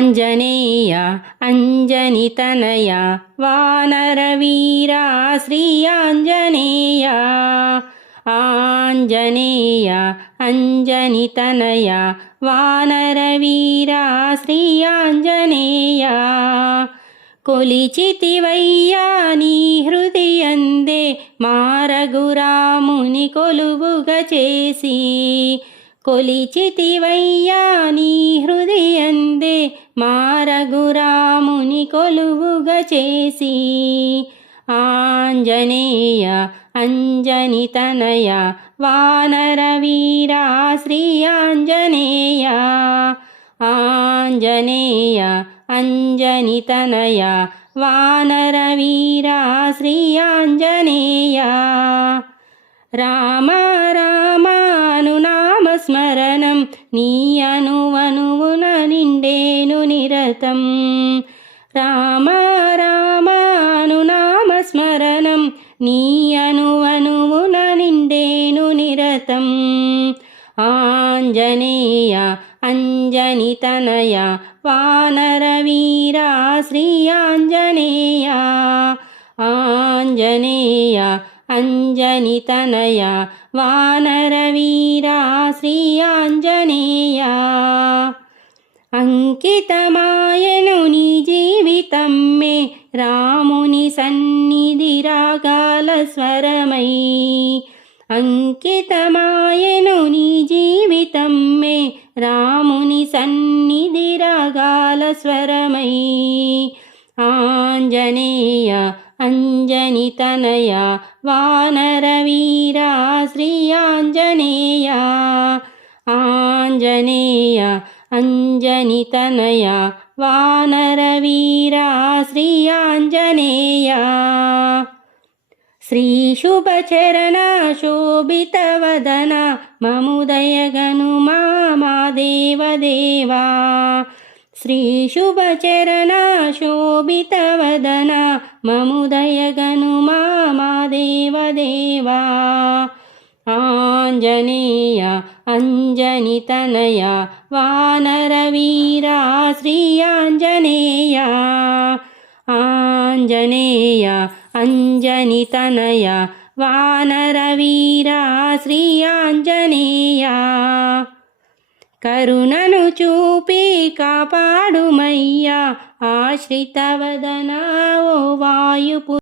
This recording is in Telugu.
ఆంజనేయ అంజనితనయ వానరవీరా శ్రీ ఆంజనేయ ఆంజనేయ అంజనితనయ వానరవీరా శ్రీ ఆంజనేయ కొలిచితివయ్యా నీ హృదయందే మారఘురాముని కొలువుగా చేసి కొలిచితివయ్యా నీ హృదయందే మారఘురాముని కొలువుగా చేసి ఆంజనేయ అంజనితనయ వానరవీరా శ్రీ ఆంజనేయ ఆంజనేయ అంజనితనయ వానరవీరా శ్రీ ఆంజనేయ రామ రామాను నామస్మరణం నీ అనువనువున నిండేను నిరతం రామ రామాను నామస్మరణం నీ అనువనువున నిండేను నిరతం ఆంజనేయ అంజనితనయ వానరవీరా శ్రీ ఆంజనేయ ఆంజనేయ అంజనితనయ వానరవీరా శ్రీ ఆంజనేయ అంకితమాయను నీ జీవితం మే రాముని సన్నిధి రాగాల స్వరమై అంకితమాయను నీ జీవితం మే రాముని సన్నిధి రాగాల స్వరమై ఆంజనేయ అంజనితనయ వానరవీరా శ్రీ ఆంజనేయ ఆంజనేయ అంజనితనయ వానరవీరా శ్రీ ఆంజనేయ శ్రీ శుభచరణ శోభితవదన మముదయగను మా దేవదేవా శ్రీ శుభచరణ శోభితవదన మముదయగను మా దేవదేవా ఆంజనేయ అంజనితనయ వానరవీరా శ్రీ ఆంజనేయ ఆంజనేయ అంజనితనయ వానరవీరా శ్రీ ఆంజనేయ కరుణను చూపి కాపాడుమయ్యా ఆశ్రితవదన ఓ వాయుపు